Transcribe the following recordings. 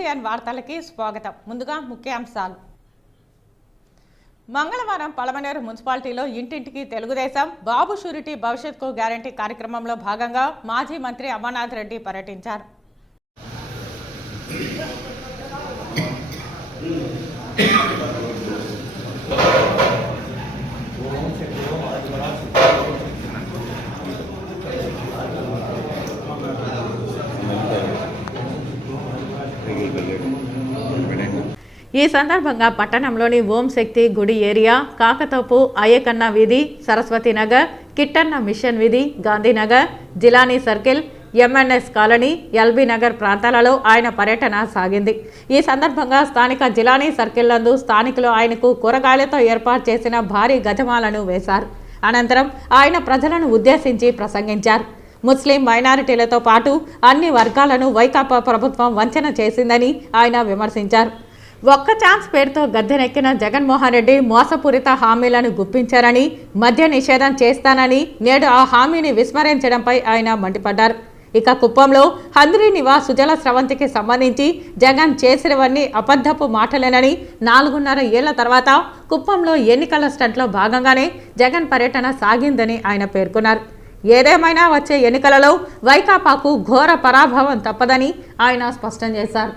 News వార్తలకి స్వాగతం. ముందుగా ముఖ్యాంశాలు. మంగళవారం పలమనేరు మున్సిపాలిటీలో ఇంటింటికి తెలుగుదేశం బాబు షూరిటీ భవిష్యత్కు గ్యారంటీ కార్యక్రమంలో భాగంగా మాజీ మంత్రి అమర్నాథ్ రెడ్డి పర్యటించారు. ఈ సందర్భంగా పట్టణంలోని ఓం శక్తి గుడి ఏరియా, కాకతోపు, అయ్యకన్న వీధి, సరస్వతి నగర్, కిట్టన్న మిషన్ వీధి, Gandhinagar, Jilani circle, MNS colony, LB Nagar ప్రాంతాలలో ఆయన పర్యటన సాగింది. ఈ సందర్భంగా స్థానిక జిలానీ సర్కిల్ నందు స్థానికులు ఆయనకు కూరగాయలతో ఏర్పాటు చేసిన భారీ గజమాలను వేశారు. అనంతరం ఆయన ప్రజలను ఉద్దేశించి ప్రసంగించారు. ముస్లిం మైనారిటీలతో పాటు అన్ని వర్గాలను వైకాపా ప్రభుత్వం వంచన చేసిందని ఆయన విమర్శించారు. ఒక్క ఛాన్స్ పేరుతో గద్దెనెక్కిన జగన్మోహన్ రెడ్డి మోసపూరిత హామీలను గుప్పించారని, మద్య నిషేధం చేస్తానని నేడు ఆ హామీని విస్మరించడంపై ఆయన మండిపడ్డారు. ఇక కుప్పంలో హంద్రీ నివాస్ సుజల స్రవంతికి సంబంధించి జగన్ చేసినవన్నీ అబద్ధపు మాటలేనని, 4.5 ఏళ్ల తర్వాత కుప్పంలో ఎన్నికల స్టంట్లో భాగంగానే జగన్ పర్యటన సాగిందని ఆయన పేర్కొన్నారు. ఏదేమైనా వచ్చే ఎన్నికలలో వైకాపాకు ఘోర పరాభవం తప్పదని ఆయన స్పష్టం చేశారు.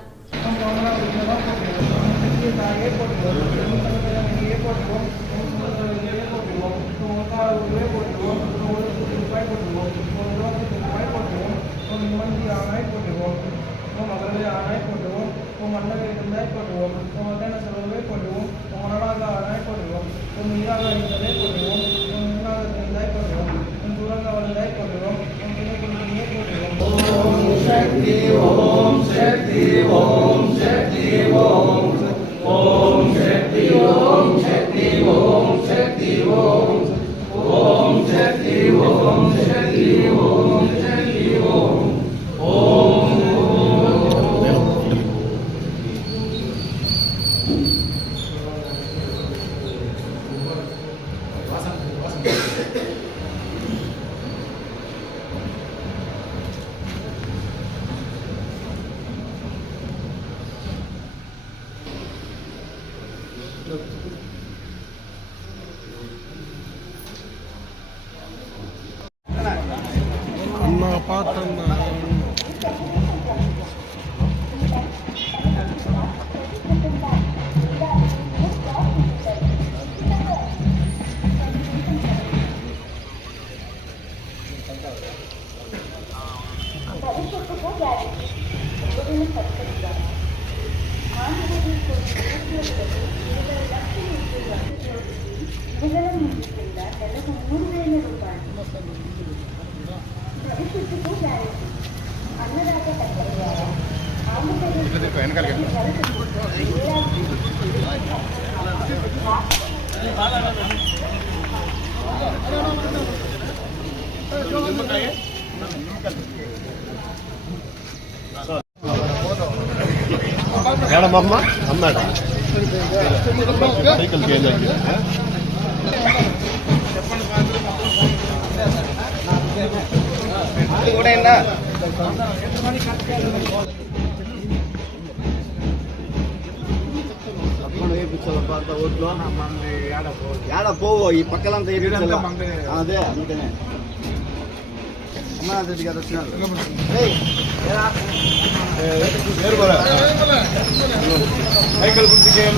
పోవు ఈ పక్కలంతా అదే అందుకనే అమర్నాథ్ రెడ్డి గారు వచ్చినారు. సైకిల్ గుర్తుకే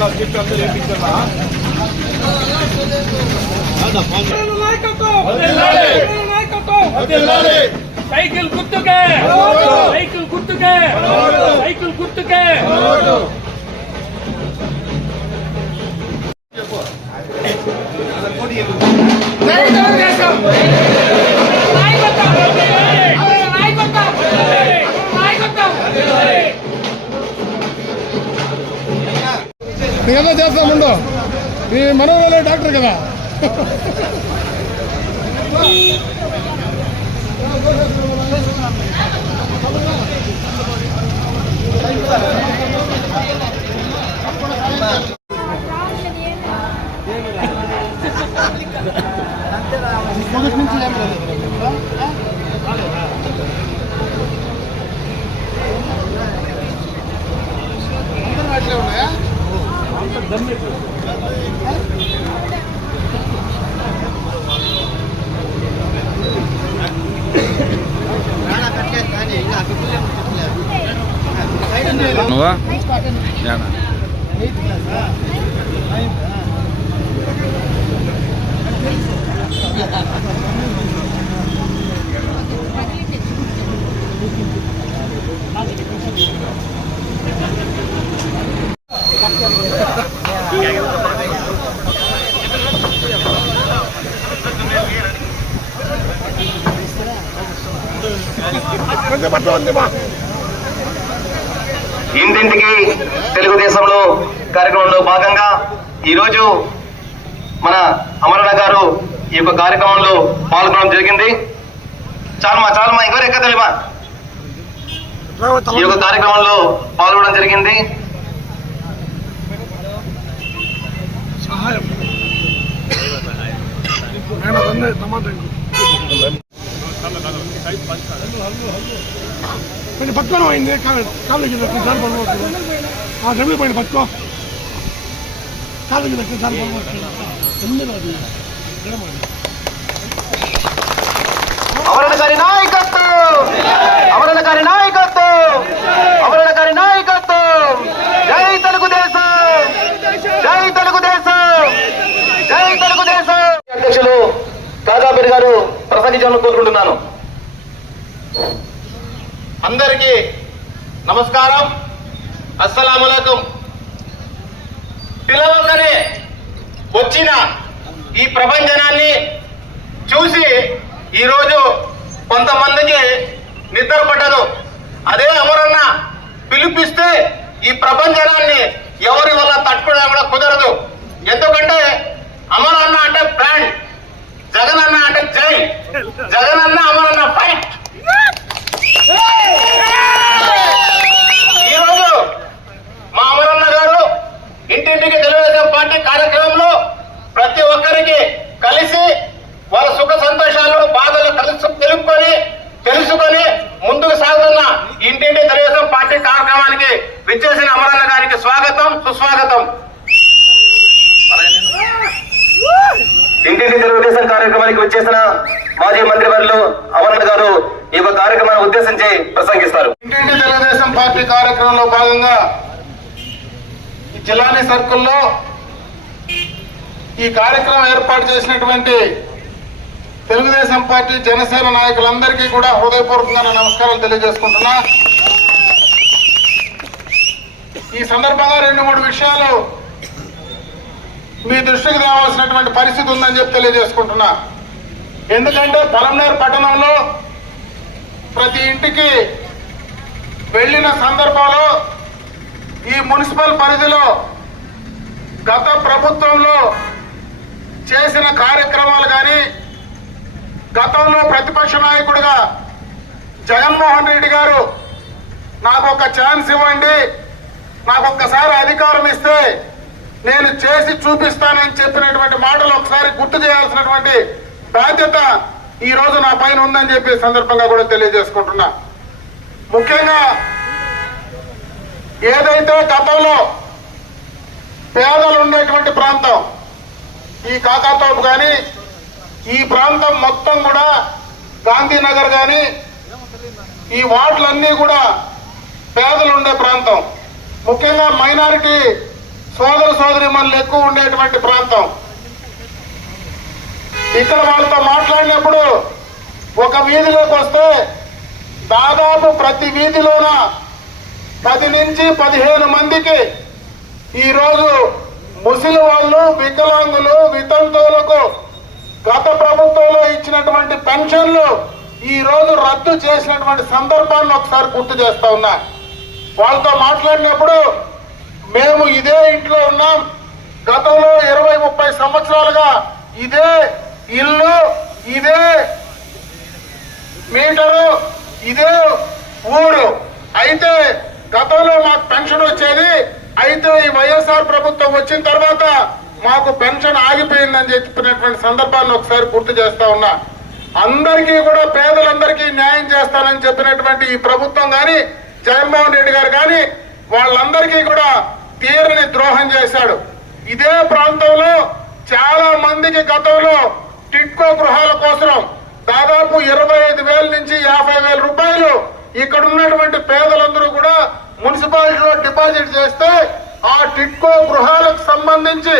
సైకిల్ గుర్తుకే సైకిల్ గుర్తుకే సైకిల్ గుర్తుకే ఎలా చేస్తాముండో ఈ మనోళ్ళ డాక్టర్ కదా. నువ్వా ఇంటింటికి తెలుగుదేశంలో కార్యక్రమంలో భాగంగా ఈరోజు మన అమరణ గారు ఈ యొక్క కార్యక్రమంలో పాల్గొనడం జరిగింది. చాలమా ఇంకొక ఎక్క తెలియమా ఈ యొక్క కార్యక్రమంలో పాల్గొనడం జరిగింది. పట్టుకోవడం అయింది కాలేజీ ఆ జమిలి పైన పట్టుకో కాలేజీ అమరణకారి నాయకత్వం, అమరణకారి నాయకత్వం, అమరణకారి నాయకత్వం. జై తెలుగుదేశం, జై తెలుగుదేశం, జై తెలుగుదేశం. అధ్యక్షులు కాజాపేరి గారు ప్రసంగించాలని కోరుకుంటున్నాను. అందరికీ నమస్కారం, అస్సలాముఅలైకుం. పిలవగానే వచ్చిన ఈ ప్రపంచనాన్ని చూసి ఈరోజు కొంతమందికి నిద్ర పట్టదు. అదే అమరన్న పిలిపిస్తే ఈ ప్రపంచనాన్ని ఎవరి వల్ల తట్టుకోవడం కూడా కుదరదు. ఎందుకంటే అమరన్న అంటే బ్రాండ్, జగనన్న అంటే జై, జగనన్న అమరన్న ఫైట్. ఈరోజు మా అమరన్న గారు ఇంటింటికి తెలుగుదేశం పార్టీ కార్యక్రమంలో ప్రతి ఒక్కరికి కలిసి వాళ్ళ సుఖ సంతోషాలు బాధలు తెలుసుకొని ముందుకు సాగుతున్న ఇంటింటి తెలుగుదేశం పార్టీ కార్యక్రమానికి విచ్చేసిన అమరన్న గారికి స్వాగతం, సుస్వాగతం. ఇంటింటి తెలుగుదేశం కార్యక్రమానికి వచ్చేసిన మాజీ మంత్రివర్యులు అమరన్న గారు ఈ యొక్క కార్యక్రమాన్ని ఉద్దేశించి ప్రసంగిస్తారు. ఇంటింటి తెలుగుదేశం పార్టీ కార్యక్రమంలో భాగంగా జిల్లాని సర్కిల్లో ఈ కార్యక్రమం ఏర్పాటు చేసినటువంటి తెలుగుదేశం పార్టీ జనసేన నాయకులందరికీ కూడా హృదయపూర్వకంగా నమస్కారాలు తెలియజేసుకుంటున్నా. ఈ సందర్భంగా 2-3 విషయాలు మీ దృష్టికి తేవాల్సినటువంటి పరిస్థితి ఉందని చెప్పి తెలియజేసుకుంటున్నా. ఎందుకంటే పొలంనేరు పట్టణంలో ప్రతి ఇంటికి వెళ్ళిన సందర్భంలో ఈ మున్సిపల్ పరిధిలో గత ప్రభుత్వంలో చేసిన కార్యక్రమాలు కానీ, గతంలో ప్రతిపక్ష నాయకుడిగా జగన్మోహన్ రెడ్డి గారు నాకు ఒక ఛాన్స్ ఇవ్వండి, నాకు ఒక్కసారి అధికారం ఇస్తే నేను చేసి చూపిస్తానని చెప్పినటువంటి మాటలు ఒకసారి గుర్తు చేయాల్సినటువంటి బాధ్యత ఈ రోజు నా పైన ఉందని చెప్పి సందర్భంగా కూడా తెలియజేసుకుంటున్నా. ముఖ్యంగా ఏదైతే గతంలో పేదలు ఉండేటువంటి ప్రాంతం ఈ కాకాతోపు కానీ, ఈ ప్రాంతం మొత్తం కూడా గాంధీనగర్ కానీ, ఈ వార్డులన్నీ కూడా పేదలు ఉండే ప్రాంతం, ముఖ్యంగా మైనారిటీ సోదర సోదరీమణులు ఎక్కువ ఉండేటువంటి ప్రాంతం. ఇక్కడ వాళ్ళతో మాట్లాడినప్పుడు ఒక వీధిలోకి వస్తే దాదాపు ప్రతి వీధిలోన 10 నుంచి 15 మందికి ఈరోజు ముసలి వాళ్ళు, వికలాంగులు, వితంతువులకు గత ప్రభుత్వంలో ఇచ్చినటువంటి పెన్షన్లు ఈ రోజు రద్దు చేసినటువంటి సందర్భాన్ని ఒకసారి గుర్తు చేస్తా ఉన్నా. వాళ్ళతో మాట్లాడినప్పుడు మేము ఇదే ఇంట్లో ఉన్నాం, గతంలో 20-30 సంవత్సరాలుగా ఇదే ఇల్లు, ఇదే మీటరు, ఇదే ఊరు, అయితే గతంలో మాకు పెన్షన్ వచ్చేది, అయితే ఈ వైఎస్ఆర్ ప్రభుత్వం వచ్చిన తర్వాత మాకు పెన్షన్ ఆగిపోయిందని చెప్పినటువంటి సందర్భాన్ని ఒకసారి గుర్తు చేస్తా ఉన్నా. అందరికీ కూడా పేదలందరికీ న్యాయం చేస్తానని చెప్పినటువంటి ఈ ప్రభుత్వం కానీ, జగన్మోహన్ రెడ్డి గారు కానీ వాళ్ళందరికీ కూడా తీరని ద్రోహం చేశాడు. ఇదే ప్రాంతంలో చాలా మందికి గతంలో టిట్కో గృహాల కోసం దాదాపు 25,000 నుంచి 50,000 రూపాయలు ఇక్కడ ఉన్నటువంటి పేదలందరూ కూడా మున్సిపాలిటీలో డిపాజిట్ చేస్తే ఆ టిట్కో గృహాలకు సంబంధించి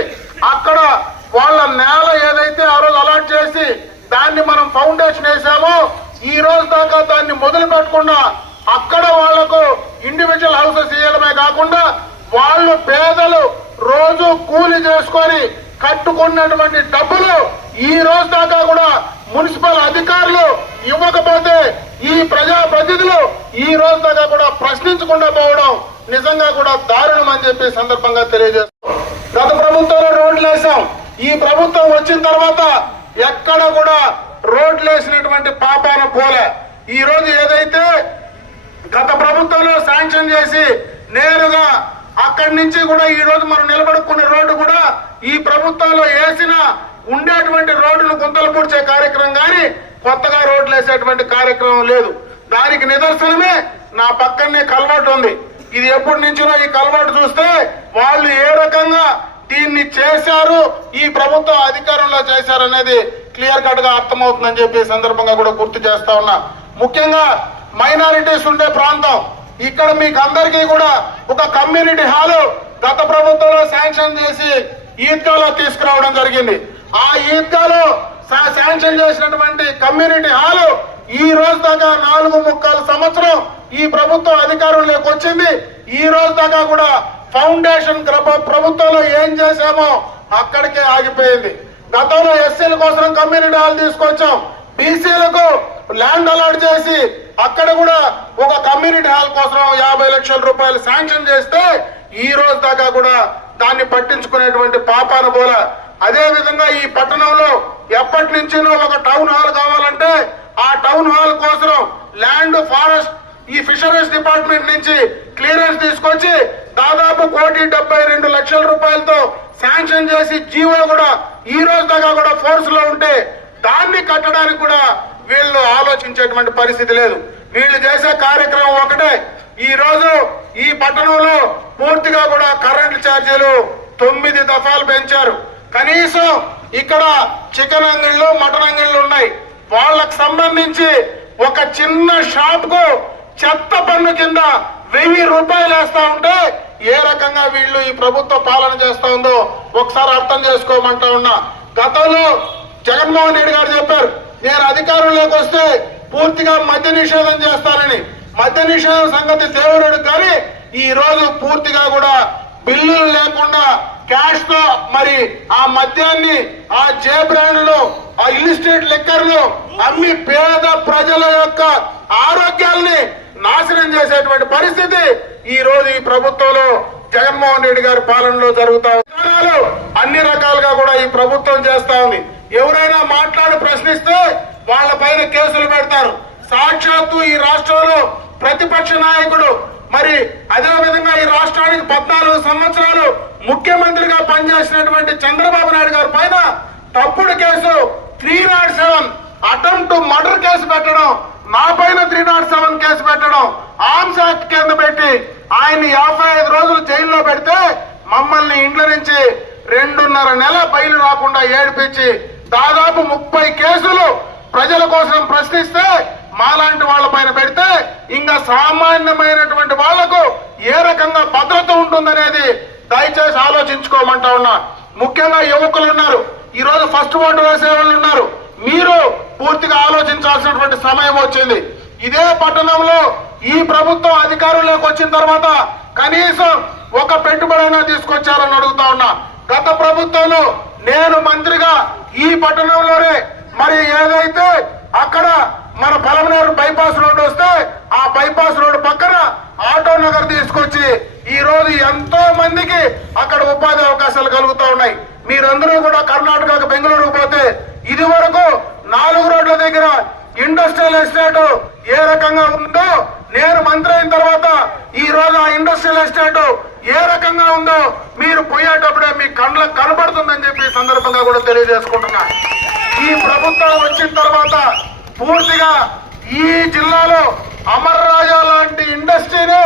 అక్కడ వాళ్ళ నేల ఏదైతే ఆ రోజు అలాట్ చేసి దాన్ని మనం ఫౌండేషన్ వేసామో ఈ రోజు దాకా దాన్ని మొదలు పెట్టకుండా అక్కడ వాళ్లకు ఇండివిజువల్ హౌసెస్ ఇవ్వడమే కాకుండా వాళ్ళు పేదలు రోజు కూలి చేసుకొని కట్టుకున్నటువంటి డబ్బులు ఈ రోజు దాకా కూడా మున్సిపల్ అధికారులు ఇవ్వకపోతే ఈ ప్రజాప్రతినిధులు ఈ రోజు దాకా కూడా ప్రశ్నించకుండా పోవడం నిజంగా కూడా దారుణం అని చెప్పి సందర్భంగా తెలియజేస్తాం. గత ప్రభుత్వంలో రోడ్లు వేసాం, ఈ ప్రభుత్వం వచ్చిన తర్వాత ఎక్కడ కూడా రోడ్లు వేసినటువంటి పాపాన పోలే. ఈ రోజు ఏదైతే గత ప్రభుత్వంలో శాంక్షన్ చేసి నేరుగా అక్కడి నుంచి కూడా ఈ రోజు మనం నిలబడుకునే రోడ్డు కూడా ఈ ప్రభుత్వంలో వేసిన ఉండేటువంటి రోడ్డును గుంతలు పూడ్చే కార్యక్రమం కానీ కొత్తగా రోడ్లు వేసేటువంటి కార్యక్రమం లేదు. దానికి నిదర్శనమే నా పక్కనే కల్వర్ట్ ఉంది. ఇది ఎప్పటి నుంచినో ఈ కల్వర్ట్ చూస్తే వాళ్ళు ఏ రకంగా దీన్ని చేశారు, ఈ ప్రభుత్వం అధికారంలో చేశారనేది క్లియర్ కట్ గా అర్థమవుతుందని చెప్పి సందర్భంగా కూడా గుర్తు చేస్తా ఉన్నా. ముఖ్యంగా మైనారిటీస్ ఉండే ప్రాంతం, ఇక్కడ మీకు అందరికీ కూడా ఒక కమ్యూనిటీ హాల్ గత ప్రభుత్వంలో శాంక్షన్ చేసి ఈద్గాలో తీసుకురావడం జరిగింది. ఆ ఈద్గాలో శాంక్షన్ చేసినటువంటి కమ్యూనిటీ హాల్ ఈ రోజు దాకా 4.25 సంవత్సరం ఈ ప్రభుత్వం అధికారంలోకి వచ్చింది. ఈ రోజు దాకా కూడా ఫౌండేషన్ ప్రభుత్వంలో ఏం చేశామో అక్కడికే ఆగిపోయింది. గతంలో ఎస్సీల కోసం కమ్యూనిటీ హాల్ తీసుకొచ్చాం, బీసీలకు ల్యాండ్ అలాట్ చేసి అక్కడ కూడా ఒక కమ్యూనిటీ హాల్ కోసం 50 లక్షల రూపాయలు శాంక్షన్ చేస్తే ఈ రోజు దాకా కూడా దాన్ని పట్టించుకునేటువంటి పాపాన పోల. అదే విధంగా ఈ పట్టణంలో ఎప్పటి నుంచినో ఒక టౌన్ హాల్ కావాలంటే ఆ టౌన్ హాల్ కోసం ల్యాండ్ ఫారెస్ట్ ఈ ఫిషరీస్ డిపార్ట్మెంట్ నుంచి క్లియరెన్స్ తీసుకొచ్చి దాదాపు 1,72 లక్షల రూపాయలతో శాంక్షన్ చేసి జీవో కూడా ఈ రోజు దాకా కూడా ఫోర్స్ లో ఉంటే దాన్ని కట్టడానికి కూడా వీళ్ళు ఆలోచించేటువంటి పరిస్థితి లేదు. వీళ్ళు చేసే కార్యక్రమం ఒకటే. ఈ రోజు ఈ పట్టణంలో పూర్తిగా కూడా కరెంటు ఛార్జీలు 9 దఫాలు పెంచారు. కనీసం ఇక్కడ చికెన్ అంగిళ్ళు మటన్ అంగిళ్ళు ఉన్నాయి, వాళ్ళకు సంబంధించి ఒక చిన్న షాప్ కు చెత్త పన్ను కింద 1000 రూపాయలు వేస్తా ఉంటే ఏ రకంగా వీళ్ళు ఈ ప్రభుత్వ పాలన చేస్తా ఉందో ఒకసారి అర్థం చేసుకోమంటా ఉన్నా. గతంలో జగన్మోహన్ రెడ్డి గారు చెప్పారు, నేను అధికారంలోకి వస్తే పూర్తిగా మద్య నిషేధం చేస్తానని. మద్య నిషేధం సంగతి దేవుడు కానీ ఈ రోజు పూర్తిగా కూడా బిల్లులు లేకుండా క్యాష్ తో మరి ఆ మద్యాన్ని ఆ జే బ్రాండ్లు ఆ ఇల్లిస్టేట్ లిక్కర్లు అమ్మి పేద ప్రజల యొక్క ఆరోగ్యాల్ని నాశనం చేసేటువంటి పరిస్థితి ఈ రోజు ఈ ప్రభుత్వంలో జగన్మోహన్ రెడ్డి గారి పాలనలో జరుగుతా ఉంది. అన్ని రకాలుగా కూడా ఈ ప్రభుత్వం చేస్తా ఉంది. ఎవరైనా మాట్లాడి ప్రశ్నిస్తే వాళ్ళ పైన కేసులు పెడతారు. సాక్షాత్తు ఈ రాష్ట్రంలో ప్రతిపక్ష నాయకుడు మరి అదే విధంగా ఈ రాష్ట్రానికి 14 సంవత్సరాలు ముఖ్యమంత్రిగా పనిచేసినటువంటి చంద్రబాబు నాయుడు గారి పైన తప్పుడు case 307 attempt to murder case పెట్టడం, నా పైన 307 కేసు పెట్టడం, ఆర్మ్స్ యాక్ట్ కింద పెట్టి ఆయన్ని 55 రోజులు జైల్లో పెడితే మమ్మల్ని ఇండ్ల నుంచి 2.5 నెలల బయలు రాకుండా ఏడిపించి దాదాపు 30 కేసులు ప్రజల కోసం ప్రశ్నిస్తే మాలాంటి వాళ్ళ పైన పెడితే ఇంకా సామాన్యమైనటువంటి వాళ్లకు ఏ రకంగా భద్రత ఉంటుందనేది దయచేసి ఆలోచించుకోమంటా ఉన్నా. ముఖ్యంగా యువకులు ఉన్నారు, ఈ రోజు ఫస్ట్ ఓటు వేసే వాళ్ళు ఉన్నారు. మీరు పూర్తిగా ఆలోచించాల్సినటువంటి సమయం వచ్చింది. ఇదే పట్టణంలో ఈ ప్రభుత్వం అధికారంలోకి వచ్చిన తర్వాత కనీసం ఒక పెట్టుబడైనా తీసుకొచ్చారని అడుగుతా ఉన్నా. గత ప్రభుత్వంలో నేను మంత్రిగా ఈ పట్టణంలోనే మరి ఏదైతే అక్కడ మన పలమనేరు బైపాస్ రోడ్డు వస్తే ఆ బైపాస్ రోడ్డు పక్కన ఆటో నగర్ తీసుకొచ్చి ఈ రోజు ఎంతో మందికి అక్కడ ఉపాధి అవకాశాలు కలుగుతూ ఉన్నాయి. మీరందరూ కూడా కర్ణాటకకు బెంగళూరుకు పోతే ఇది వరకు 4 రోడ్ల దగ్గర ఇండస్ట్రియల్ ఎస్టేట్ ఏ రకంగా ఉందో నేను మంత్రి అయిన తర్వాత ఈ రోజు ఆ ఇండస్ట్రియల్ ఎస్టేట్ ఏ రకంగా ఉందో మీరు పోయేటప్పుడే మీ కళ్ళకు కనబడుతుందని చెప్పి సందర్భంగా కూడా తెలియజేసుకుంటున్నా. ఈ ప్రభుత్వం వచ్చిన తర్వాత పూర్తిగా ఈ జిల్లాలో అమర్ రాజా లాంటి ఇండస్ట్రీని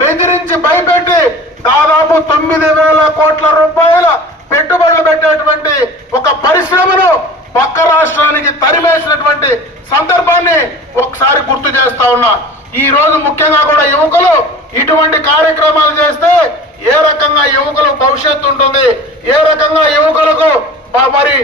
బెదిరించి భయపెట్టి దాదాపు 9,000 కోట్ల రూపాయల పరిశ్రమను పక్క రాష్ట్రానికి తరిమేసినటువంటి సందర్భాన్ని ఒకసారి గుర్తు చేస్తా ఉన్నా. ఈ రోజు ముఖ్యంగా కూడా యువకులు ఇటువంటి కార్యక్రమాలు చేస్తే ఏ రకంగా యువకులకు భవిష్యత్తు ఉంటుంది, ఏ రకంగా యువకులకు మరి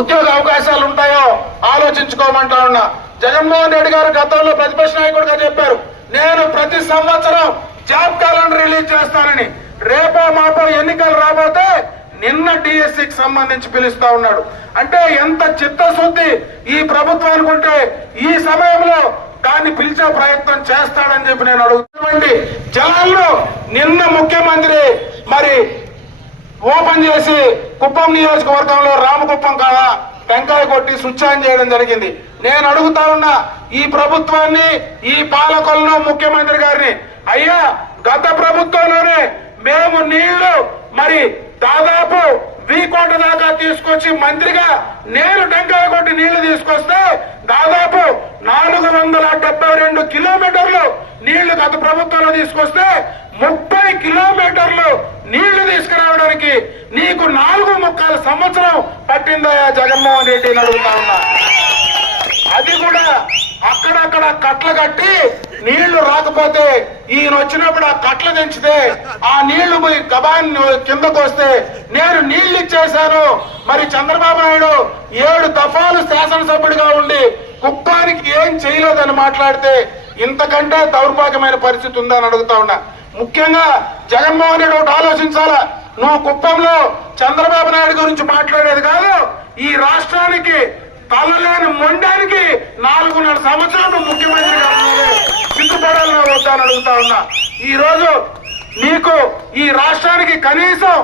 ఉద్యోగ అవకాశాలు ఉంటాయో ఆలోచించుకోమంటా ఉన్నా. జగన్మోహన్ రెడ్డి గారు గతంలో ప్రతిపక్ష నాయకుడిగా చెప్పారు, నేను ప్రతి సంవత్సరం జాబ్ క్యాలెండర్ రిలీజ్ చేస్తానని. రేపో మాపో ఎన్నికలు రాబోతే నిన్న డిఎస్సికి సంబంధించి పిలుస్తా ఉన్నాడు. అంటే ఎంత చిత్తశుద్ధి ఈ ప్రభుత్వానికి ఉంటే ఈ సమయంలో దాన్ని పిలిచే ప్రయత్నం చేస్తాడని చెప్పి నేను అడుగుతున్నటువంటి జలాల్లో నిన్న ముఖ్యమంత్రి మరి ఓపెన్ చేసి కుప్పం నియోజకవర్గంలో రామకుప్పం కాదా టెంకాయ కొట్టి స్విచ్ ఆన్ చేయడం జరిగింది. నేను అడుగుతా ఉన్నా ఈ ప్రభుత్వాన్ని, ఈ పాలకులను, ముఖ్యమంత్రి గారిని, అయ్యా గత ప్రభుత్వంలోనే మేము నీళ్లు మరి దాదాపు వీకోట దాకా తీసుకొచ్చి మంత్రిగా నేను టెంకాయ కొట్టి నీళ్లు తీసుకొస్తే దాదాపు 472 కిలోమీటర్లు నీళ్లు గత ప్రభుత్వంలో తీసుకొస్తే 30 కిలోమీటర్లు నీళ్లు తీసుకురావడానికి నీకు 4.25 సంవత్సరం పట్టిందయా జగన్మోహన్ రెడ్డిని అడుగుతా ఉన్నా. అది కూడా అక్కడక్కడ కట్ల కట్టి నీళ్లు రాకపోతే ఈయన వచ్చినప్పుడు ఆ కట్లు తెంచితే ఆ నీళ్లు పోయి గబాన్ కిందకు వస్తే నేను నీళ్లు ఇచ్చేశాను. మరి చంద్రబాబు నాయుడు 7 దఫాలు శాసనసభ్యుడిగా ఉండి కుప్పానికి ఏం చేయలేదని మాట్లాడితే ఇంతకంటే దౌర్భాగ్యమైన పరిస్థితి ఉందని అడుగుతా ఉన్నా. ముఖ్యంగా జగన్మోహన్ రెడ్డి ఒకటి ఆలోచించాలా, నువ్వు కుప్పంలో చంద్రబాబు నాయుడు గురించి మాట్లాడేది కాదు, ఈ రాష్ట్రానికి తలలేని మొండానికి 4.5 సంవత్సరాలు ముఖ్యమంత్రిగా సిద్ధపడాలని వద్దని అడుగుతా ఉన్నా. ఈ రోజు నీకు ఈ రాష్ట్రానికి కనీసం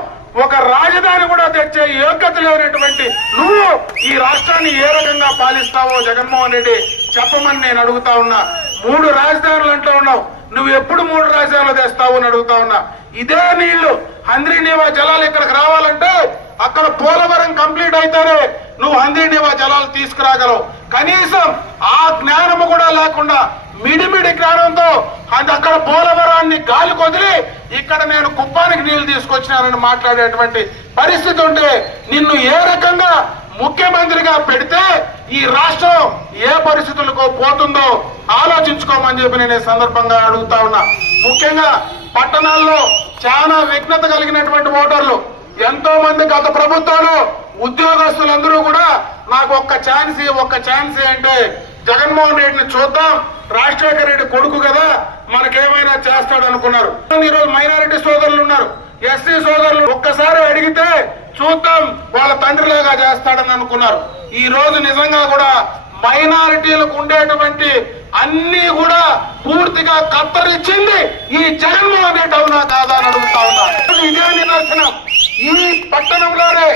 ఒక రాజధాని కూడా తెచ్చే యోగ్యత లేనటువంటి నువ్వు ఈ రాష్ట్రాన్ని ఏ రకంగా పాలిస్తావో జగన్మోహన్ రెడ్డి చెప్పమని నేను అడుగుతా ఉన్నా. 3 రాజధానులు అంటూ ఉన్నావు, నువ్వు ఎప్పుడు 3 రాజధానులు తెస్తావు అని అడుగుతా ఉన్నా. ఇదే నీళ్లు హంద్రీనీవా జలాలు ఇక్కడికి రావాలంటే అక్కడ పోలవరం కంప్లీట్ అయితేనే నువ్వు హంద్రీనీవా జలాలు తీసుకురాగలవు. కనీసం ఆ జ్ఞానము కూడా లేకుండా మిడిమిడి జ్ఞానంతో అక్కడ పోలవరాన్ని గాలి కొదిలి ఇక్కడ నేను కుప్పానికి నీళ్లు తీసుకొచ్చినానని మాట్లాడేటువంటి పరిస్థితి ఉంటే నిన్ను ఏ రకంగా ముఖ్యమంత్రిగా పెడితే ఈ రాష్ట్రం ఏ పరిస్థితులకు పోతుందో ఆలోచించుకోమని చెప్పి నేను ఈ సందర్భంగా అడుగుతా ఉన్నా. ముఖ్యంగా పట్టణాల్లో చాలా విఘ్నత కలిగినటువంటి ఓటర్లు ఎంతో మంది గత ప్రభుత్వంలో ఉద్యోగస్తులందరూ కూడా నాకు ఒక్క ఛాన్స్ అంటే జగన్మోహన్ రెడ్డిని చూద్దాం, రాజశేఖర రెడ్డి కొడుకు కదా మనకేమైనా చేస్తాడు అనుకున్నారు. ఈరోజు మైనారిటీ సోదరులు ఉన్నారు, ఎస్సీ సోదరులు ఒక్కసారి అడిగితే చూద్దాం వాళ్ళ తండ్రిలాగా చేస్తాడని అనుకున్నారు. ఈ రోజు నిజంగా కూడా మైనారిటీలకు ఉండేటువంటి అన్ని కూడా పూర్తిగా కత్తరిచ్చింది ఈ జగన్మోహన్ రెడ్డి అవునా కాదా అని అడుగుతా ఉన్నా. ఇదే నిదర్శనం. ఈ పట్టణంలోనే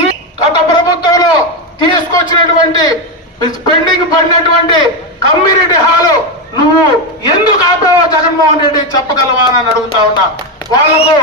ఈ గత ప్రభుత్వంలో తీసుకొచ్చినటువంటి పెండింగ్ పడినటువంటి కమ్యూనిటీ హాలు నువ్వు ఎందుకు ఆపావో జగన్మోహన్ రెడ్డి చెప్పగలవా అని అడుగుతా ఉన్నా. వాళ్లకు